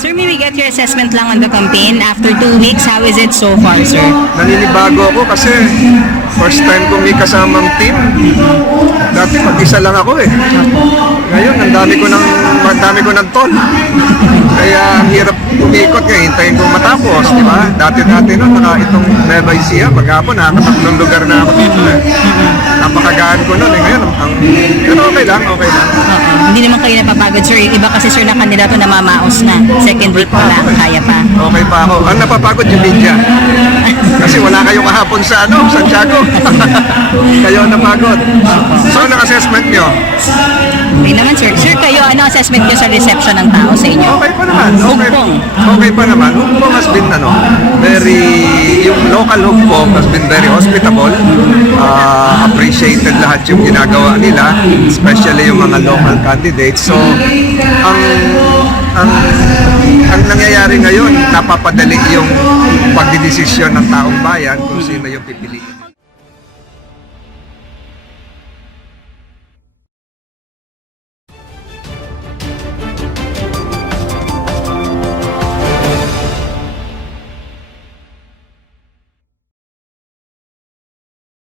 Sir, may we get your assessment lang on the campaign after 2 weeks? How is it so far, sir? Naninibago ako kasi first time ko may kasamang team. Dati mag-isa lang ako eh. Ngayon, ang dami ko ng tol. Kaya ang hirap umikot ngayon, hintayin ko matapos, di ba? Dati-dati no, itong Nueva Ecija, maghapon, nakakatatlong lugar na ako dito eh. Napakagaan ko nun eh. Ngayon, pero okay lang. Hindi naman kayo napapagod, sir. Yung iba kasi, sir, na kandidato namamaos na. Second week pa lang, kaya pa. Okay pa ako. Ang napapagod yung media. Kasi wala kayo kahapon sa Santiago. Kayo ang napagod. So, ang assessment nyo? Okay naman, sir. Sir, kayo, ano assessment nyo sa reception ng tao sa inyo? Okay pa naman. Hugpong. Okay pa naman. Hugpong has been, yung local Hugpong has been very hospitable. Appreciated lahat yung ginagawa nila, especially yung mga local candidates. So, ang nangyayari ngayon, napapadali yung pagdidesisyon ng taong bayan kung sino yung pipiliin.